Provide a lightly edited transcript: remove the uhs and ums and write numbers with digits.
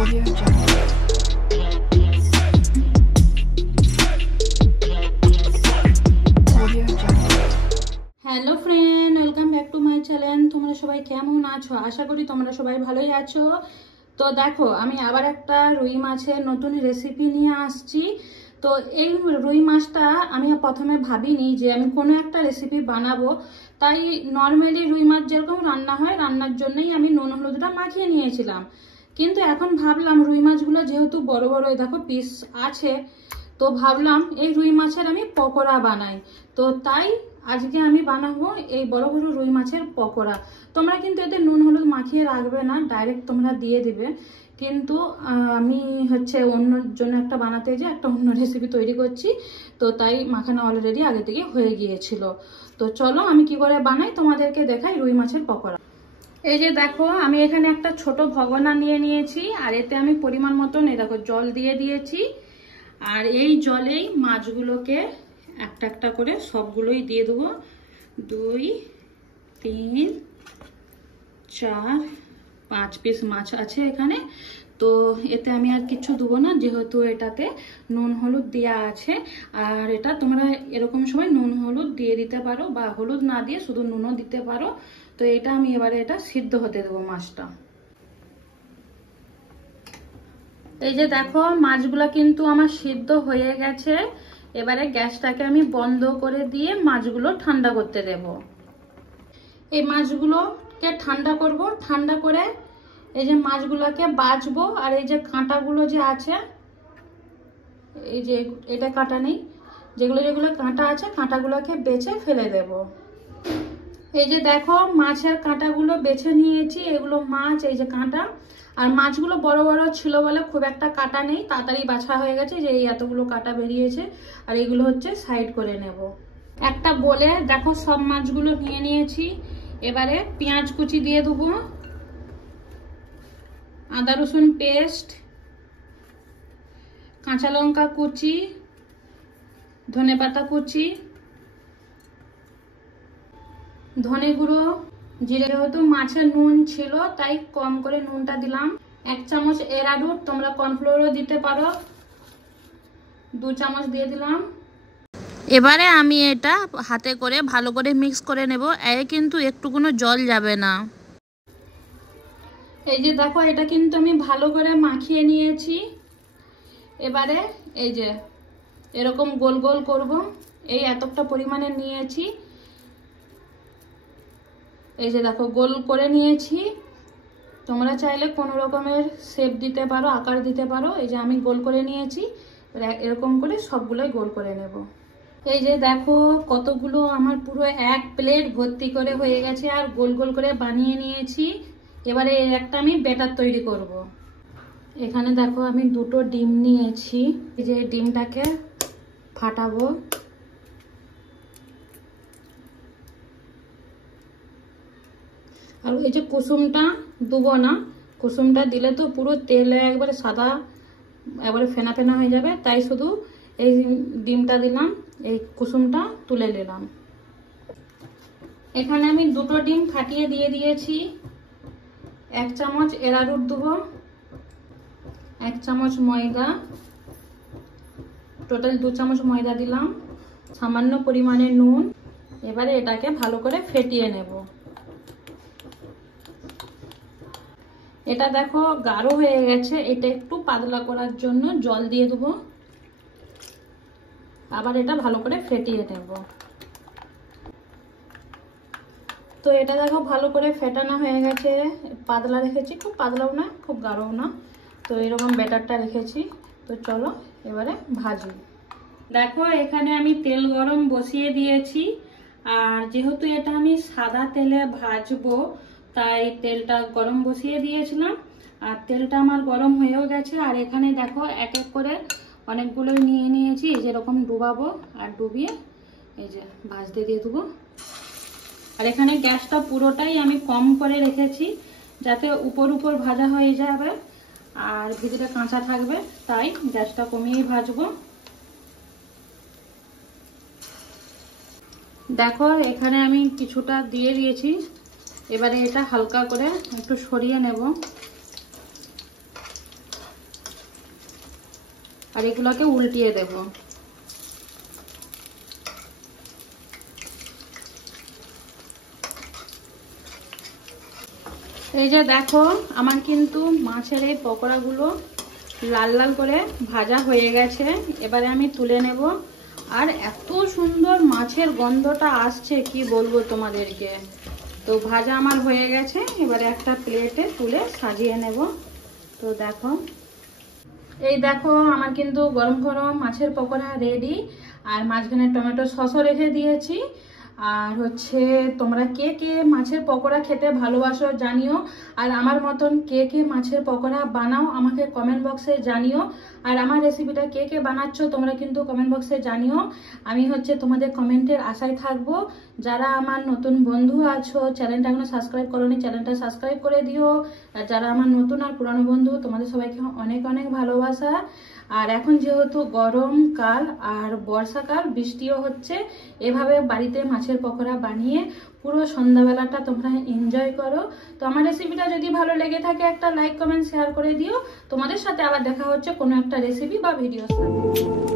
Audio Jungle. Audio Jungle. Hello friend, welcome back to my channel. তোমরা সবাই কেমন আছো? আশা করি তোমরা সবাই ভালোই আছো। তো দেখো, আমি আবার একটা রুই মাছের নতুন রেসিপি নিয়ে আসছি। তো এই রুই মাছটা আমি প্রথমে ভাবিনি যে আমি কোনো একটা রেসিপি বানাবো, তাই নর্মালি রুই মাছ যেরকম রান্না হয় রান্নার জন্যই আমি নুন হলুদটা মাখিয়ে নিয়েছিলাম। কিন্তু এখন ভাবলাম রুই মাছগুলো যেহেতু বড় বড় দেখো পিস আছে, তো ভাবলাম এই রুই মাছের আমি পকোড়া বানাই। তো তাই আজকে আমি বানাবো এই বড় বড় রুই মাছের পকোড়া। তোমরা কিন্তু এতে নুন হলুদ মাখিয়ে রাখবে না, ডাইরেক্ট তোমরা দিয়ে দিবে। কিন্তু আমি অন্যর জন্য একটা বানাতে যে একটা অন্য রেসিপি তৈরি করছি, তো তাই মাখানো অলরেডি আগে থেকে হয়ে গিয়েছিল। তো চলো আমি কি করে বানাই তোমাদেরকে দেখাই রুই মাছের পকোড়া। এই যে দেখো, আমি এখানে একটা ছোট ভগোনা নিয়ে নিয়েছি, আর এতে আমি পরিমাণ মতন এই দেখো জল দিয়ে দিয়েছি। আর এই জলেই মাছগুলোকে একটা একটা করে সবগুলোই দিয়ে দেবো। 2, 3, 4, 5 পিস মাছ আছে এখানে। তো এতে আমি আর কিছু দেবো না, যেহেতু এটাতে নুন হলুদ দেওয়া আছে। আর এটা তোমরা এরকম সময় নুন হলুদ দিয়ে দিতে পারো, বা হলুদ না দিয়ে শুধু নুনও দিতে পারো। তো এটা আমি এবারে এটা সিদ্ধ হতে দেবো মাছটা। এই যে দেখো, মাছগুলো কিন্তু আমার সিদ্ধ হয়ে গেছে। এবারে গ্যাসটাকে আমি বন্ধ করে দিয়ে মাছগুলো ঠান্ডা করতে দেব। এই মাছগুলোকে ঠান্ডা করব, ঠান্ডা করে এই যে মাছগুলোকে বাছবো। আর এই যে কাঁটাগুলো যে আছে, এই যে এটা কাঁটা নেই, যেগুলো যেগুলো কাঁটা আছে কাঁটাগুলোকে বেছে ফেলে দেব। এই যে দেখো, মাছের কাঁটাগুলো বেছে নিয়েছি, এগুলো মাছ, এই যে কাঁটা। আর মাছগুলো বড় বড় ছিল বলে খুব একটা কাটা নেই, তাড়াতাড়ি বাছা হয়ে গেছে, যে এই এতগুলো কাটা বেরিয়েছে। আর এগুলো সাইড করে নেব। একটা বলে দেখো সব মাছগুলো নিয়ে নিয়েছি। এবারে পেঁয়াজ কুচি দিয়ে দেবো, আদা রসুন পেস্ট, কাঁচা লঙ্কা কুচি, ধনেপাতা কুচি, ধনে গুঁড়ো, জিরে। যেহেতু মাছের নুন ছিল তাই কম করে নুনটা দিলাম। 1 চামচ এরারুট, তোমরা কর্নফ্লোরও দিতে পারো, 2 চামচ দিয়ে দিলাম। এবারে আমি এটা হাতে করে ভালো করে মিক্স করে নেব। কিন্তু একটুকুনো জল যাবে না। এই যে দেখো, এটা কিন্তু আমি ভালো করে মাখিয়ে নিয়েছি। এবারে এই যে এরকম গোল গোল করব। এই এতটা পরিমাণে নিয়েছি। এই যে দেখো গোল করে নিয়েছি। তোমরা চাইলে কোনো রকমের শেপ দিতে পারো, আকার দিতে পারো। এই যে আমি গোল করে নিয়েছি, এরকম করে সবগুলোই গোল করে নেব। এই যে দেখো কতগুলো আমার পুরো 1 প্লেট ভর্তি করে হয়ে গেছে, আর গোল গোল করে বানিয়ে নিয়েছি। এবারে একটা আমি ব্যাটার তৈরি করব। এখানে দেখো আমি 2টো ডিম নিয়েছি। এই যে ডিমটাকে ফাটাবো। আর এই যে কুসুমটা দেবো না, কুসুমটা দিলে তো পুরো তেলে একবারে সাদা একবারে ফেনা ফেনা হয়ে যাবে, তাই শুধু এই ডিমটা দিলাম, এই কুসুমটা তুলে নিলাম। এখানে আমি 2টো ডিম ফাটিয়ে দিয়ে দিয়েছি। 1 চামচ এরারুট দেবো, 1 চামচ ময়দা, টোটাল 2 চামচ ময়দা দিলাম, সামান্য পরিমাণে নুন। এবারে এটাকে ভালো করে ফেটিয়ে নেব। এটা দেখো গাঢ় হয়ে গেছে, এটা একটু পাতলা করার জন্য জল দিয়ে দেবো। আবার এটা ভালো করে ফেটিয়ে নেব। তো এটা দেখো ভালো করে ফেটানো হয়ে গেছে। পাতলা রেখেছি, খুব পাতলাও না খুব গাঢ়ও না, তো এরকম ব্যাটারটা রেখেছি। তো চলো এবারে ভাজি। দেখো এখানে আমি তেল গরম বসিয়ে দিয়েছি। আর যেহেতু এটা আমি সাদা তেলে ভাজবো, তাই তেলটা গরম বসিয়ে দিয়েছিলাম। আর তেলটা আমার গরম হয়েও গেছে। আর এখানে দেখো এক এক করে অনেকগুলোই নিয়ে নিয়েছি। এই যেরকম ডুবাবো, আর ডুবিয়ে এই যে ভাজতে দিয়ে দেবো। আর এখানে গ্যাসটা পুরোটাই আমি কম করে রেখেছি, যাতে উপর উপর ভাজা হয়ে যাবে আর ভিতরে কাঁচা থাকবে, তাই গ্যাসটা কমিয়েই ভাজবো। দেখো এখানে আমি কিছুটা দিয়ে দিয়েছি। এবারে এটা হালকা করে একটু সরিয়ে নেব। আর এগুলোকে উল্টিয়ে দেব। এই যে দেখো আমার কিন্তু মাছের এই পকোড়াগুলো লাল লাল করে ভাজা হয়ে গেছে। এবারে আমি তুলে নেব। আর এত সুন্দর মাছের গন্ধটা আসছে কি বলবো তোমাদেরকে। তো ভাজা আমার হয়ে গেছে, এবারে একটা প্লেটে তুলে সাজিয়ে নেব। তো দেখো, এই দেখো আমার কিন্তু গরম গরম মাছের পকোড়া রেডি। আর মাঝখানে টমেটো সসও রেখে দিয়েছি। আর হচ্ছে তোমরা কে কে মাছের পকোড়া খেতে ভালোবাসো জানিও। আর আমার মতন কে কে মাছের পকোড়া বানাও আমাকে কমেন্ট বক্সে জানিও। আর আমার রেসিপিটা কে কে বানাচ্ছ তোমরা কিন্তু কমেন্ট বক্সে জানিও। আমি হচ্ছে তোমাদের কমেন্টের আশায় থাকবো। যারা আমার নতুন বন্ধু আছো, চ্যানেলটা এখনো সাবস্ক্রাইব করোনি, চ্যানেলটা সাবস্ক্রাইব করে দিও। আর যারা আমার নতুন আর পুরানো বন্ধু, তোমাদের সবাইকে অনেক অনেক ভালোবাসা। আর এখন যেহেতু গরমকাল আর বর্ষাকাল, বৃষ্টিও হচ্ছে, এভাবে বাড়িতে মাছের পকোড়া বানিয়ে পুরো সন্ধ্যাবেলাটা তোমরা এনজয় করো। তো আমার রেসিপিটা যদি ভালো লেগে থাকে একটা লাইক কমেন্ট শেয়ার করে দিও। তোমাদের সাথে আবার দেখা হচ্ছে কোনো একটা রেসিপি বা ভিডিওর সাথে।